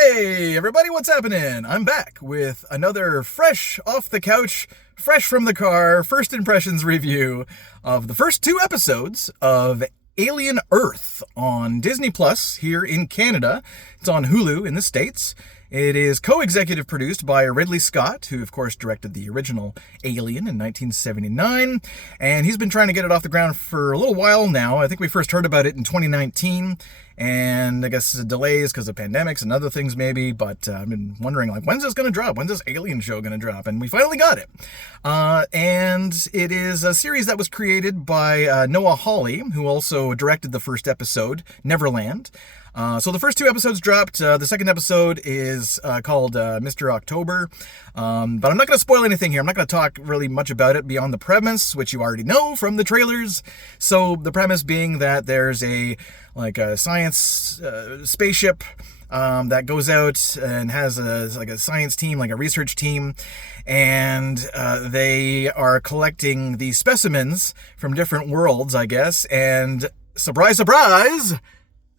Hey everybody, what's happening? I'm back with another fresh off the couch, fresh from the car, first impressions review of the first two episodes of Alien Earth on Disney Plus here in Canada. It's on Hulu in the States. It is co-executive produced by Ridley Scott, who of course directed the original Alien in 1979, and he's been trying to get it off the ground for a little while now. I think we first heard about it in 2019, and I guess delays because of pandemics and other things maybe, but I've been wondering, when's this going to drop? When's this Alien show going to drop? And we finally got it. And it is a series that was created by Noah Hawley, who also directed the first episode, Neverland. So the first two episodes dropped. The second episode is called Mr. October. But I'm not going to spoil anything here. I'm not going to talk really much about it beyond the premise, which you already know from the trailers. So the premise being that there's a science spaceship that goes out and has a science team, like a research team, and they are collecting these specimens from different worlds, I guess. And surprise, surprise!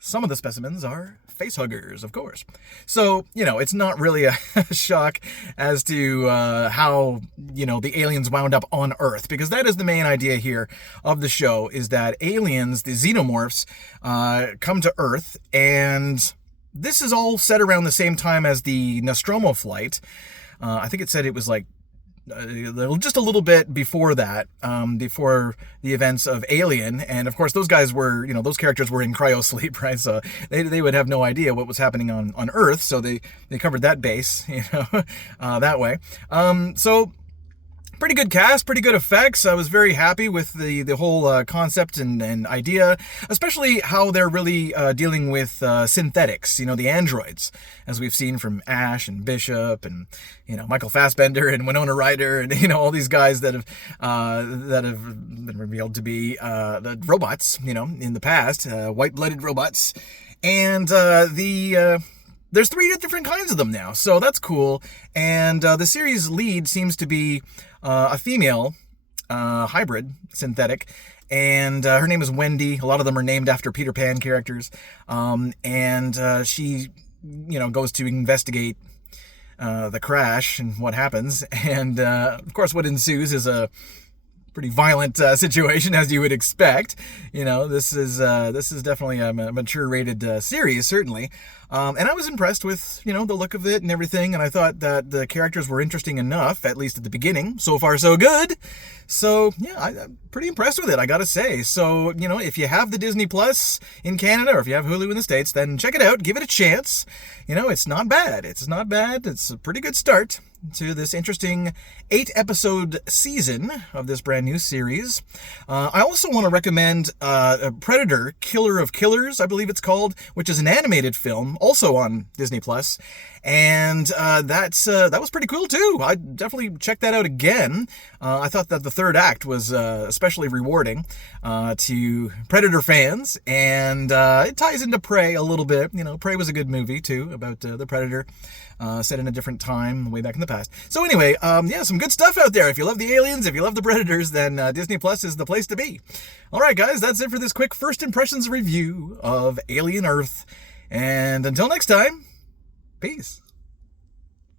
Some of the specimens are facehuggers, of course. So, it's not really a shock as to how, the aliens wound up on Earth, because that is the main idea here of the show, is that aliens, the xenomorphs, come to Earth, and this is all set around the same time as the Nostromo flight. I think it said it was just a little bit before that, before the events of Alien, and of course those guys were, those characters were in cryosleep, right? So they would have no idea what was happening on Earth, so they covered that base, that way. So pretty good cast, pretty good effects. I was very happy with the whole concept and idea, especially how they're really dealing with synthetics, the androids, as we've seen from Ash and Bishop and, Michael Fassbender and Winona Ryder and, all these guys that have been revealed to be the robots, in the past, white-blooded robots. And there's three different kinds of them now, so that's cool. And the series lead seems to be a female hybrid synthetic, and her name is Wendy. A lot of them are named after Peter Pan characters, and she goes to investigate the crash and what happens, and of course what ensues is a pretty violent situation, as you would expect. This is definitely a mature rated series, certainly. And I was impressed with, the look of it and everything, and I thought that the characters were interesting enough, at least at the beginning. So far, so good. So, yeah, I'm pretty impressed with it, I gotta say. So, if you have the Disney Plus in Canada, or if you have Hulu in the States, then check it out, give it a chance. It's not bad. It's not bad. It's a pretty good start to this interesting 8-episode season of this brand new series. I also want to recommend Predator, Killer of Killers, I believe it's called, which is an animated film, also on Disney Plus, and that was pretty cool too. I'd definitely check that out again. I thought that the third act was especially rewarding to Predator fans, and it ties into Prey a little bit. Prey was a good movie too, about the Predator, set in a different time, way back in the past. So anyway, some good stuff out there. If you love the aliens, if you love the Predators, then Disney Plus is the place to be. Alright guys, that's it for this quick first impressions review of Alien Earth. And until next time, peace.